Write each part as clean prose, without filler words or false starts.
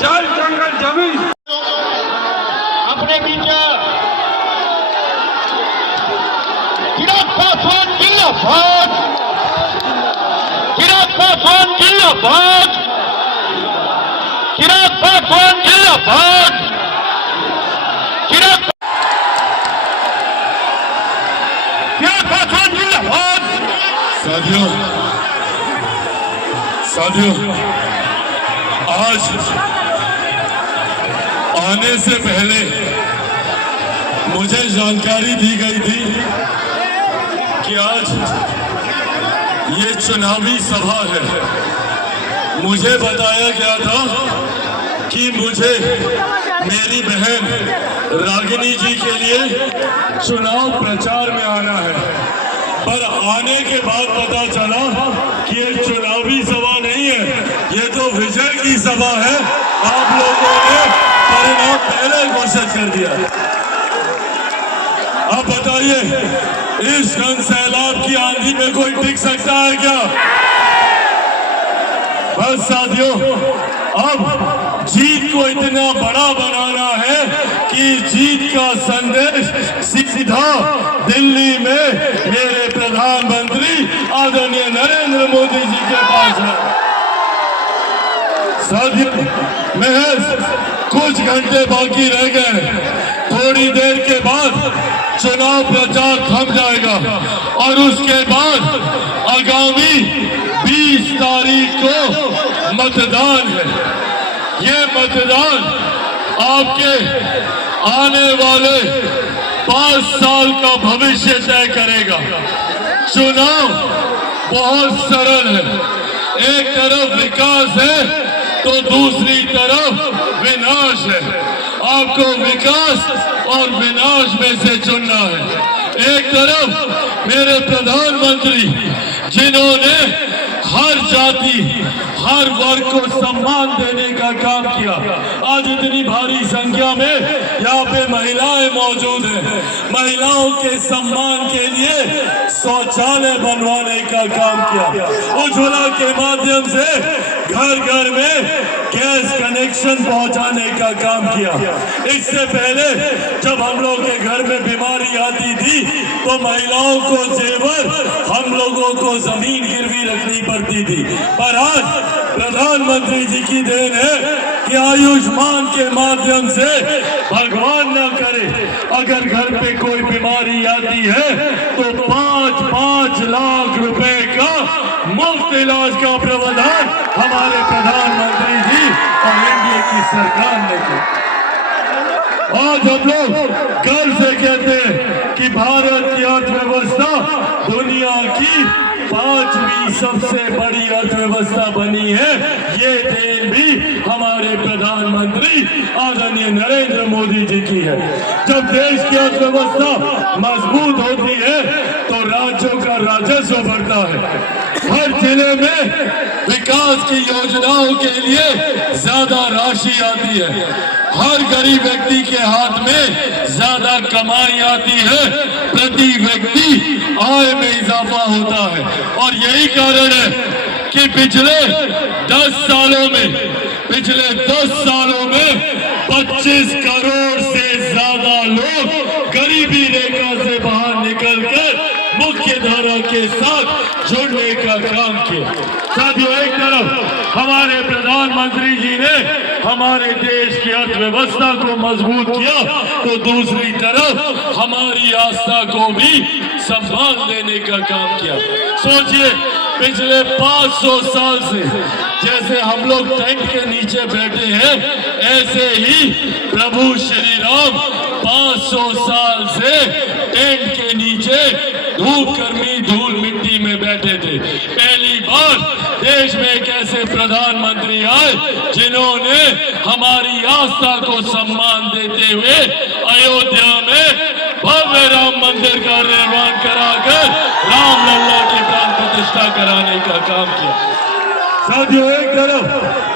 जल जंगल जमीन अपने बीच चिराग पासवान जिंदाबाद, चिराग पासवान जिंदाबाद, चिराग पासवान जिंदाबाद, चिराग पासवान जिंदाबाद। साथियों, आज आने से पहले मुझे जानकारी दी गई थी कि आज ये चुनावी सभा है। मुझे बताया गया था कि मुझे मेरी बहन रागिनी जी के लिए चुनाव प्रचार में आना है, पर आने के बाद पता चला कि ये चुनावी सभा नहीं है, ये तो विजय की सभा है। आप लोगों ने परिणाम पहले घोषित कर दिया। अब बताइए, इस घन सैलाब की आंधी में कोई टिक सकता है क्या? बस साथियों, अब जीत को इतना बड़ा बनाना है कि जीत का संदेश सीधा दिल्ली में मेरे प्रधानमंत्री आदरणीय नरेंद्र मोदी जी के पास है। साथियों, महज कुछ घंटे बाकी रह गए। थोड़ी देर के बाद चुनाव प्रचार थम जाएगा और उसके बाद आगामी 20 तारीख को मतदान है। ये मतदान आपके आने वाले 5 साल का भविष्य तय करेगा। चुनाव बहुत सरल है, एक तरफ विकास है तो दूसरी तरफ विनाश है। आपको विकास और विनाश में से चुनना है। एक तरफ मेरे प्रधानमंत्री जिन्होंने हर जाति हर वर्ग को सम्मान देने का काम किया। आज इतनी भारी संख्या में यहाँ पे महिलाएं मौजूद हैं। महिलाओं के सम्मान के लिए शौचालय बनवाने का काम किया। उज्ज्वला के माध्यम से घर घर में गैस कनेक्शन पहुंचाने का काम किया। इससे पहले जब हम लोग के घर में बीमारी आती थी तो महिलाओं को जेवर, हम लोगों को जमीन गिरवी रखनी पड़ती थी। पर आज प्रधानमंत्री जी की देन है कि आयुष्मान के माध्यम से, भगवान न करे अगर घर पे कोई बीमारी आती है तो 5-5 लाख रुपए का मुफ्त इलाज का प्रावधान हमारे प्रधानमंत्री जी और एनडीए की सरकार ने किया। आज हम लोग गर्व से कहते हैं कि भारत की अर्थव्यवस्था दुनिया की 5वीं सबसे बड़ी अर्थव्यवस्था बनी है। ये देन भी हमारे प्रधानमंत्री आदरणीय नरेंद्र मोदी जी की है। जब देश की अर्थव्यवस्था मजबूत होती है तो राज्यों का राजस्व बढ़ता है। हर जिले में विकास की योजनाओं के लिए ज्यादा राशि आती है। हर गरीब व्यक्ति के हाथ में ज्यादा कमाई आती है। प्रति व्यक्ति आय में इजाफा होता है और यही कारण है कि पिछले 10 सालों में 25 करोड़ से ज्यादा लोग गरीबी रेखा से बाहर निकलकर मुख्य धारा के साथ जुड़ने का काम किया। साथियों, एक तरफ हमारे प्रधानमंत्री जी ने हमारे देश की अर्थव्यवस्था को मजबूत किया तो दूसरी तरफ हमारी आस्था को भी संभाल देने का काम किया। सोचिए, पिछले 500 साल से जैसे हम लोग टेंट के नीचे बैठे हैं, ऐसे ही प्रभु श्री राम 500 साल से टेंट के नीचे धूप गर्मी धूल मिट्टी में बैठे थे। पहली बार देश में एक ऐसे प्रधानमंत्री आए जिन्होंने हमारी आस्था को सम्मान देते हुए अयोध्या में भव्य राम मंदिर का निर्माण कराकर राम लल्ला की प्राण प्रतिष्ठा कराने का काम किया। साथियों, एक तरफ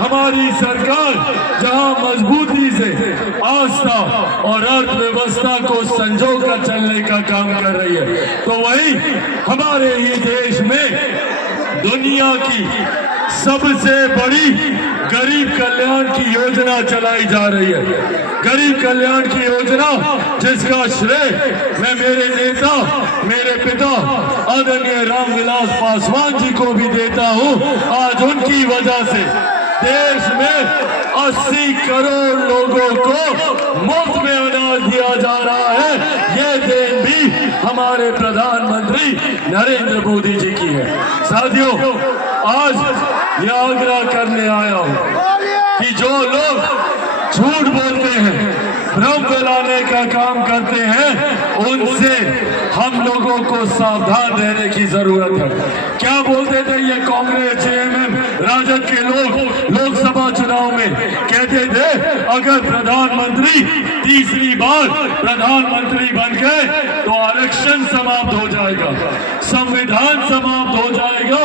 हमारी सरकार जहां मजबूती से आस्था और अर्थव्यवस्था को संजोकर चलने का काम कर रही है, तो वहीं हमारे ही देश में दुनिया की सबसे बड़ी गरीब कल्याण कल्याण की योजना चलाई जा रही है, गरीब कल्याण की योजना, जिसका श्रेय मैं मेरे नेता, मेरे पिता आदरणीय रामविलास पासवान जी को भी देता हूं। आज उनकी वजह से देश में 80 करोड़ लोगों को मुफ्त में अनाज दिया जा रहा है। ये देन भी हमारे प्रधानमंत्री नरेंद्र मोदी जी की है। साथियों, आज यह आग्रह करने आया हूं कि जो लोग झूठ बोलते हैं, भ्रम फैलाने का काम करते हैं, उनसे हम लोगों को सावधान रहने की जरूरत है। क्या बोलते थे ये कांग्रेस, जेएमएम, राजद के लोग लोकसभा चुनाव में कहते थे अगर प्रधानमंत्री तीसरी बार प्रधानमंत्री बन गए तो आरक्षण समाप्त हो जाएगा, संविधान समाप्त हो जाएगा,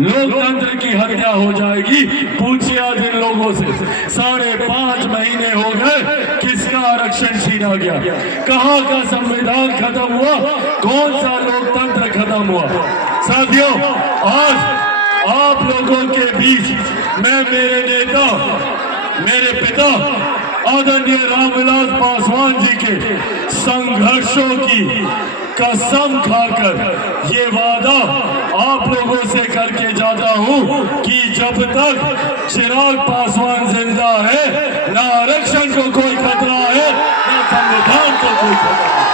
लोकतंत्र की हत्या हो जाएगी। पूछिए आज इन लोगों से, 5.5 महीने हो गए, किसका आरक्षण छीना गया, कहां का संविधान खत्म हुआ, कौन सा लोकतंत्र खत्म हुआ। साथियों, आज आप लोगों के बीच मैं मेरे नेता, मेरे पिता आदरणीय रामविलास पासवान जी के संघर्षों की कसम खाकर ये वादा आप लोगों से करके जाता हूं कि जब तक चिराग पासवान जिंदा है, ना आरक्षण को कोई खतरा है, ना संविधान को कोई खतरा है।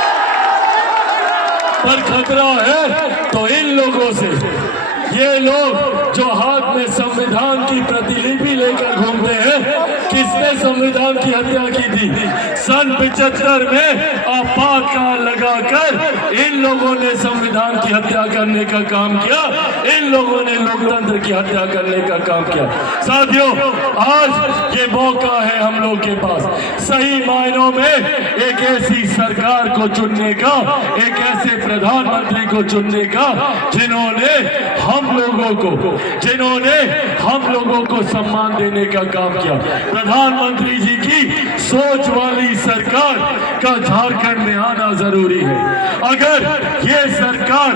पर खतरा है तो इन लोगों से, ये लोग जो हाथ में संविधान की प्रतिलिपि लेकर घूमते हैं। किसने संविधान की हत्या की थी? सन 75 में आपातकाल लगाकर इन लोगों ने संविधान की हत्या करने का काम किया, इन लोगों ने लोकतंत्र की हत्या करने का काम किया। साथियों, आज ये मौका है हम लोग के पास सही मायनों में एक ऐसी सरकार को चुनने का, एक ऐसे प्रधानमंत्री को चुनने का जिन्होंने हम लोगों को सम्मान देने का काम किया। प्रधानमंत्री जी की सोच वाली सरकार का झारखंड में आना जरूरी है। अगर ये सरकार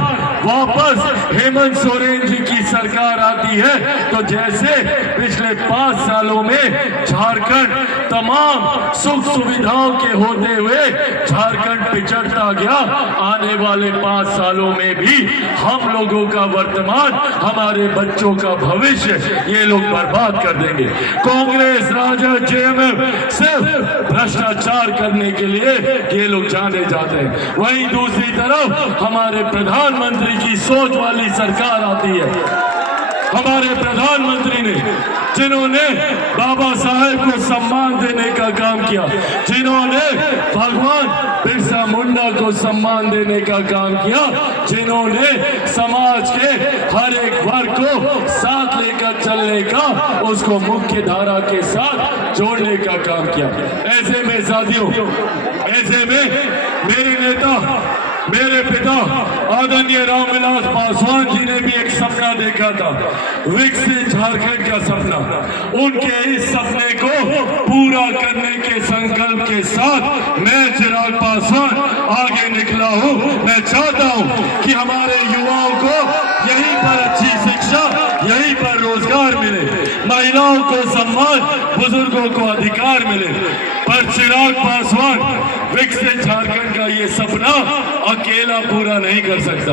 वापस हेमंत सोरेन जी की सरकार आती है तो जैसे पिछले 5 सालों में झारखंड तमाम सुख सुविधाओं के होते हुए झारखंड पिछड़ता गया, आने वाले 5 सालों में भी हम लोगों का वर्तमान, हमारे बच्चों का भविष्य ये लोग बर्बाद कर देंगे। कांग्रेस, राजद, जेएमएम सिर्फ भ्रष्टाचार करने के लिए ये लोग जाने जाते हैं। वहीं दूसरी तरफ हमारे प्रधानमंत्री की सोच वाली सरकार आती है। हमारे प्रधानमंत्री ने, जिन्होंने बाबा साहेब को सम्मान देने का काम किया, जिन्होंने भगवान बिरसा मुंडा को सम्मान देने का काम किया, जिन्होंने समाज के हर एक वर्ग को साथ लेकर चलने का, उसको मुख्य धारा के साथ जोड़ने का काम किया। ऐसे में साथियों, ऐसे में मेरे नेता, मेरे पिता आदरणीय रामविलास पासवान जी ने भी एक सपना देखा था, विकसित झारखंड का सपना। उनके इस सपने को पूरा करने के संकल्प के साथ मैं चिराग पासवान आगे निकला हूं। मैं चाहता हूं कि हमारे युवाओं को यहीं पर अच्छी शिक्षा, यहीं पर रोजगार मिले, महिलाओं को सम्मान, बुजुर्गों को अधिकार मिले। पर चिराग पासवान विकसित झारखंड का ये सपना अकेला पूरा नहीं कर सकता।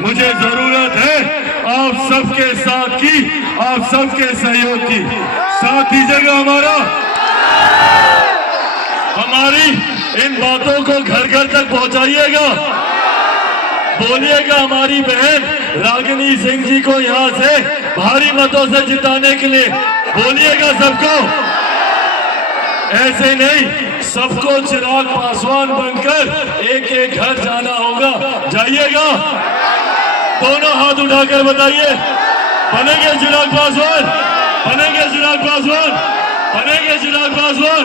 मुझे जरूरत है आप सबके साथ की, आप सबके सहयोग की। साथ दीजिएगा हमारी इन बातों को घर घर तक पहुंचाइएगा। बोलिएगा हमारी बहन रागिनी सिंह जी को यहाँ से भारी मतों से जिताने के लिए, बोलिएगा सबको। ऐसे नहीं, सबको चिराग पासवान बनकर एक एक घर जाना होगा। जाइएगा, दोनों हाथ उठाकर बताइए, बनेंगे चिराग पासवान, बनेंगे चिराग पासवान, बनेंगे चिराग पासवान।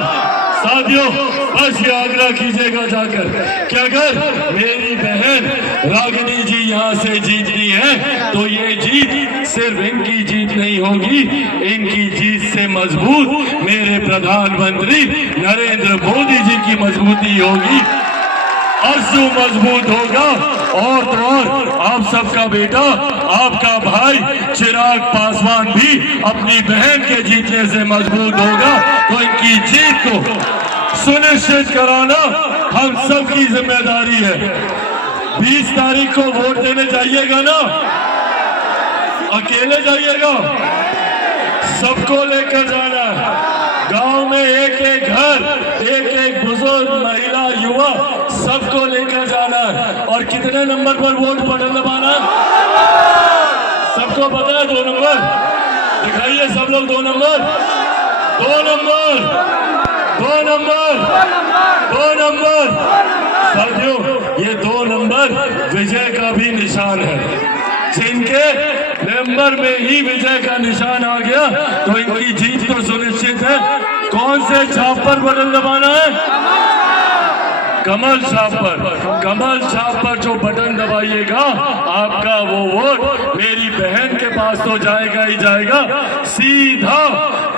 साथियों, बस ये आग्रह कीजिएगा जाकर कि अगर मेरी बहन रागिनी जी यहाँ से जीतती है तो ये जीत सिर्फ इनकी जीत नहीं होगी, इनकी जीत से मजबूत मेरे प्रधानमंत्री नरेंद्र मोदी जी की मजबूती होगी। आरजू मजबूत होगा और तो और आप सबका बेटा, आपका भाई चिराग पासवान भी अपनी बहन के जीतने से मजबूत होगा। तो इनकी जीत को सुनिश्चित कराना हम सबकी जिम्मेदारी है। 20 तारीख को वोट देने जाइएगा ना, अकेले जाइएगा, सबको लेकर जाना। गांव में एक एक घर, एक एक बुजुर्ग, महिला, युवा, सबको लेकर जाना। और कितने नंबर पर वोट बटन दबाना सबको पता है? 2 नंबर दिखाइए सब लोग। 2 नंबर, 2 नंबर, 2 नंबर, 2 नंबर। साथियों, ये 2 नंबर विजय का भी निशान है। जिनके नंबर में ही विजय का निशान आ गया तो इनकी जीत तो सुनिश्चित है। कौन से छाप पर बटन दबाना है? कमल छाप पर। कमल छाप पर जो बटन दबाइएगा, आपका वो वोट मेरी बहन के पास तो जाएगा ही जाएगा, सीधा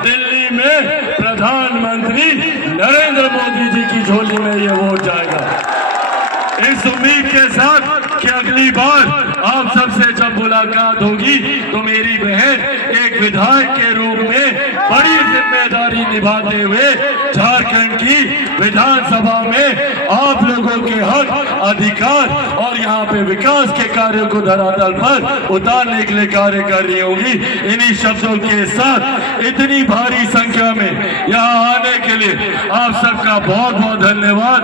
दिल्ली में प्रधानमंत्री नरेंद्र मोदी जी की झोली में ये वोट जाएगा। इस उम्मीद के साथ कि अगली बार आप सबसे जब मुलाकात होगी तो मेरी बहन एक विधायक के रूप में बड़ी जिम्मेदारी निभाते हुए झारखंड की विधानसभा में आप लोगों के हक, अधिकार और यहाँ पे विकास के कार्यों को धरातल पर उतारने के लिए कार्य कर रही होगी। इन्हीं शब्दों के साथ इतनी भारी संख्या में यहाँ आने के लिए आप सबका बहुत बहुत धन्यवाद।